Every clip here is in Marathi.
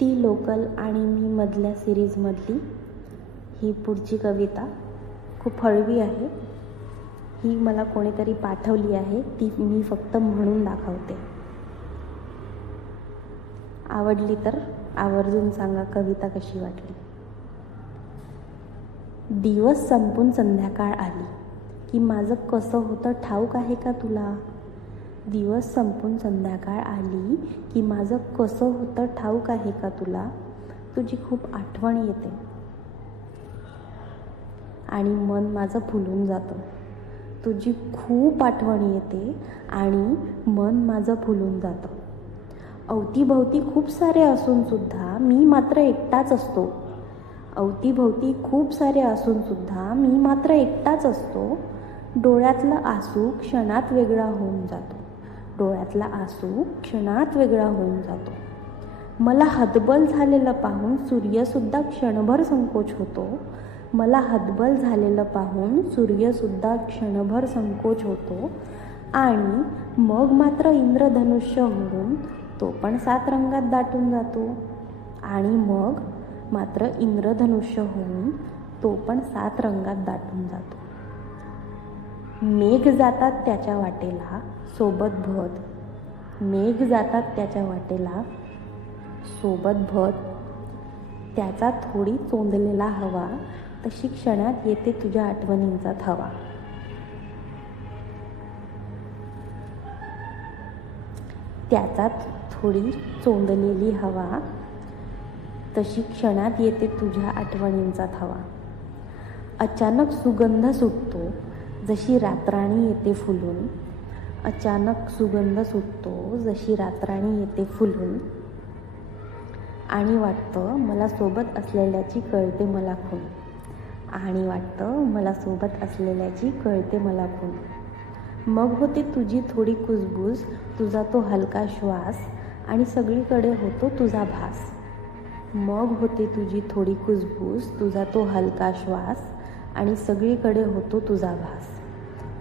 ती लोकल आणि मी मधल्या सिरीजमधली ही पुढची कविता खूप हळवी आहे. ही मला कोणीतरी पाठवली आहे ती मी फक्त म्हणून दाखवते. आवडली तर आवर्जून सांगा कविता कशी वाटली. दिवस संपून संध्याकाळ आली की माझं कसं होतं ठाऊक आहे का तुला? दिवस संपून संध्याकाळ आली की माझं कसं होतं ठाऊक आहे का तुला? तुझी खूप आठवण येते. आणि मन माझं फुलून जातं. तुझी खूप आठवण येते आणि मन माझं फुलून जातं. अवतीभवती खूप सारे असून सुद्धा मी मात्र एकटाच असतो. अवतीभवती खूप सारे असून सुद्धा मी मात्र एकटाच असतो. डोळ्यातलं आसू क्षणात वेगळा होऊन जातो. डोळ्यातला आसू क्षणात वेगळा होऊन जातो. मला हतबल झालेलं पाहून सूर्यसुद्धा क्षणभर संकोच होतो. मला हतबल झालेलं पाहून सूर्यसुद्धा क्षणभर संकोच होतो. आणि मग मात्र इंद्रधनुष्य होऊन तो पण सात रंगात दाटून जातो. आणि मग मात्र इंद्रधनुष्य होऊन तो पण सात रंगात दाटून जातो. मेघ जातात त्याच्या वाटेला सोबत भत. मेघ जातात त्याच्या वाटेला सोबत भत. त्याचा थोडी चोंदलेला हवा तशी क्षणात येते तुझ्या आठवणींचा थवा. त्याचात थोडी चोंदलेली हवा तशी क्षणात येते तुझ्या आठवणींचा थवा. अचानक सुगंध सुटतो जशी रात्राणी येते फुलून अचानक सुगंध सुटतो जशी रात्राणी येते फुलून. आणि वाटतं मला सोबत असलेल्याची कळते मला खून. आणि वाटतं मला सोबत असलेल्याची कळते मला खून. मग होते तुझी थोडी कुजबूज तुझा तो हलका श्वास आणि सगळीकडे होतो तुझा भास. मग होते तुझी थोडी कुजबूज तुझा तो हलका श्वास आणि सगळीकडे होतो तुझा भास.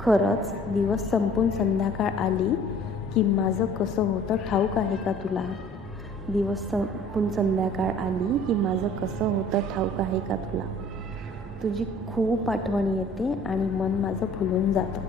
खरंच दिवस संपून संध्याकाळ आली की माझं कसं होतं ठाऊक आहे का तुला? दिवस संपून संध्याकाळ आली की माझं कसं होतं ठाऊक आहे का तुला? तुझी खूप आठवण येते आणि मन माझं फुलून जातं.